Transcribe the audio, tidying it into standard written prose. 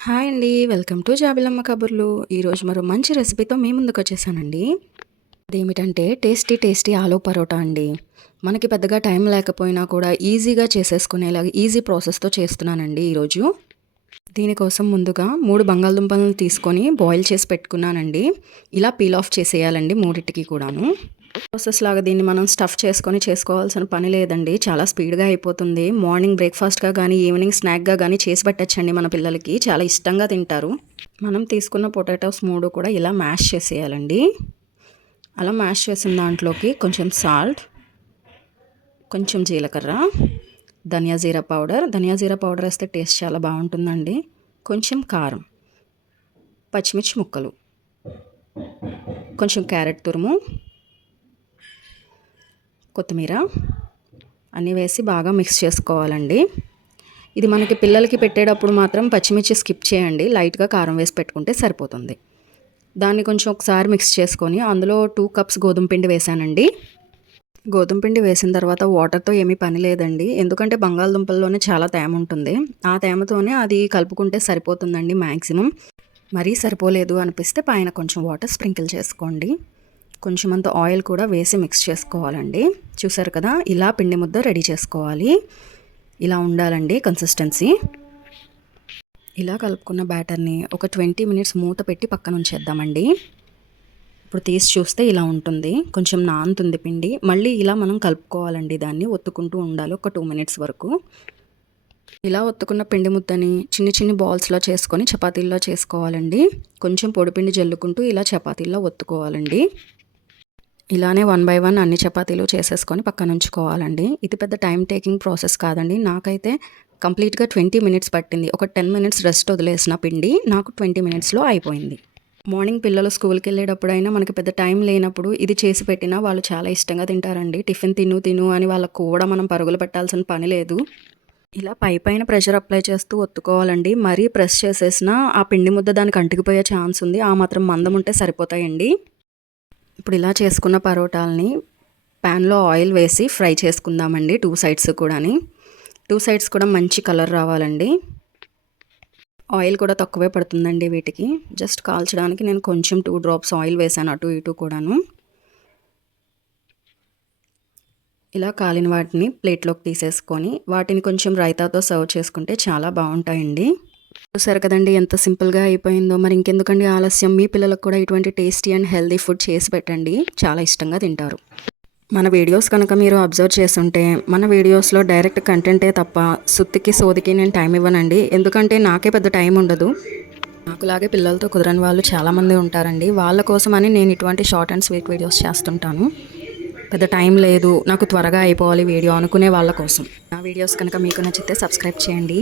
Hi అండి. Welcome to జాబిలమ్మ కబుర్లు. ఈరోజు మరో మంచి రెసిపీతో మీ ముందుకొచ్చేసానండి. అదేమిటంటే టేస్టీ ఆలు పరోటా అండి. మనకి పెద్దగా టైం లేకపోయినా కూడా ఈజీగా చేసేసుకునేలాగా ఈజీ ప్రాసెస్‌తో చేస్తున్నానండి ఈరోజు. దీనికోసం ముందుగా 3 బంగాళదుంపలను తీసుకొని బాయిల్ చేసి పెట్టుకున్నానండి. ఇలా పీల్ ఆఫ్ చేసేయాలండి మూడిటికి కూడాను. ప్రాసెస్ లాగా దీన్ని మనం స్టఫ్ చేసుకొని చేసుకోవాల్సిన పని లేదండి. చాలా స్పీడ్‌గా అయిపోతుంది. మార్నింగ్ బ్రేక్‌ఫాస్ట్‌గా గానీ, ఈవినింగ్ స్నాక్‌గా గానీ చేసి పెట్టొచ్చండి మన పిల్లలకి. చాలా ఇష్టంగా తింటారు. మనం తీసుకున్న పొటాటోస్ 3 కూడా ఇలా మ్యాష్ చేసేయాలండి. అలా మ్యాష్ చేసిన దాంట్లోకి కొంచెం సాల్ట్, కొంచెం జీలకర్ర, ధనియా జీరా పౌడర్ వేస్తే టేస్ట్ చాలా బాగుంటుందండి. కొంచెం కారం, పచ్చిమిర్చి ముక్కలు, కొంచెం క్యారెట్ తురుము, కొత్తిమీర అన్నీ వేసి బాగా మిక్స్ చేసుకోవాలండి. ఇది మనకి పిల్లలకి పెట్టేటప్పుడు మాత్రం పచ్చిమిర్చి స్కిప్ చేయండి. లైట్గా కారం వేసి పెట్టుకుంటే సరిపోతుంది. దాన్ని కొంచెం ఒకసారి మిక్స్ చేసుకొని అందులో 2 కప్స్ గోధుమ పిండి వేసానండి. గోధుమ పిండి వేసిన తర్వాత వాటర్తో ఏమీ పని లేదండి. ఎందుకంటే బంగాళదుంపల్లోనే చాలా తేమ ఉంటుంది. ఆ తేమతోనే అది కలుపుకుంటే సరిపోతుందండి మ్యాక్సిమం. మరీ సరిపోలేదు అనిపిస్తే పైన కొంచెం వాటర్ స్ప్రింకిల్ చేసుకోండి. కొంచెం అంత ఆయిల్ కూడా వేసి మిక్స్ చేసుకోవాలండి. చూసారు కదా, ఇలా పిండి ముద్ద రెడీ చేసుకోవాలి. ఇలా ఉండాలండి కన్సిస్టెన్సీ. ఇలా కలుపుకున్న బ్యాటర్ని ఒక 20 మినిట్స్ మూత పెట్టి పక్కన ఉంచేద్దామండి. ఇప్పుడు తీసి చూస్తే ఇలా ఉంటుంది. కొంచెం నానుతుంది పిండి. మళ్ళీ ఇలా మనం కలుపుకోవాలండి. దాన్ని ఒత్తుకుంటూ ఉండాలి ఒక 2 మినిట్స్ వరకు. ఇలా ఒత్తుకున్న పిండి ముద్దని చిన్ని బాల్స్లో చేసుకొని చపాతీల్లో చేసుకోవాలండి. కొంచెం పొడిపిండి జల్లుకుంటూ ఇలా చపాతీల్లో ఒత్తుకోవాలండి. ఇలానే 1 బై 1 అన్ని చపాతీలు చేసేసుకొని పక్కన ఉంచుకోవాలండి. ఇది పెద్ద టైం టేకింగ్ ప్రాసెస్ కాదండి. నాకైతే కంప్లీట్గా 20 మినిట్స్ పట్టింది. ఒక 10 మినిట్స్ రెస్ట్ వదిలేసిన పిండి నాకు 20 మినిట్స్లో అయిపోయింది. మార్నింగ్ పిల్లలు స్కూల్కి వెళ్ళేటప్పుడైనా మనకి పెద్ద టైం లేనప్పుడు ఇది చేసి పెట్టినా వాళ్ళు చాలా ఇష్టంగా తింటారండి. టిఫిన్ తిను అని వాళ్ళకు కూడా మనం పరుగులు పెట్టాల్సిన పని లేదు. ఇలా పైన ప్రెషర్ అప్లై చేస్తూ ఒత్తుకోవాలండి. మరీ ప్రెస్ చేసేసినా ఆ పిండి ముద్ద దానికి అంటుకుపోయే ఛాన్స్ ఉంది. ఆ మాత్రం మందం ఉంటే సరిపోతాయండి. ఇప్పుడు ఇలా చేసుకున్న పరోటాలని ప్యాన్లో ఆయిల్ వేసి ఫ్రై చేసుకుందామండి. 2 సైడ్స్ కూడాని. 2 సైడ్స్ కూడా మంచి కలర్ రావాలండి. ఆయిల్ కూడా తక్కువే పడుతుందండి వీటికి. జస్ట్ కాల్చడానికి నేను కొంచెం 2 డ్రాప్స్ ఆయిల్ వేసాను అటు ఇటు కూడాను. ఇలా కాలిన వాటిని ప్లేట్లోకి తీసేసుకొని వాటిని కొంచెం రైతాతో సర్వ్ చేసుకుంటే చాలా బాగుంటాయండి. చూసారు కదండి ఎంత సింపుల్గా అయిపోయిందో. మరి ఇంకెందుకండి ఆలస్యం, మీ పిల్లలకు కూడా ఇటువంటి టేస్టీ అండ్ హెల్దీ ఫుడ్ చేసి పెట్టండి. చాలా ఇష్టంగా తింటారు. మన వీడియోస్ కనుక మీరు అబ్జర్వ్ చేస్తుంటే మన వీడియోస్లో డైరెక్ట్ కంటెంటే తప్ప సుత్తికి సోదికి నేను టైం ఇవ్వనండి. ఎందుకంటే నాకే పెద్ద టైం ఉండదు. నాకులాగే పిల్లలతో కుదరని వాళ్ళు చాలామంది ఉంటారండి. వాళ్ళ కోసమని నేను ఇటువంటి షార్ట్ అండ్ స్వీట్ వీడియోస్ చేస్తుంటాను. పెద్ద టైం లేదు, నాకు త్వరగా అయిపోవాలి వీడియో అనుకునే వాళ్ళ కోసం. నా వీడియోస్ కనుక మీకు నచ్చితే సబ్స్క్రైబ్ చేయండి.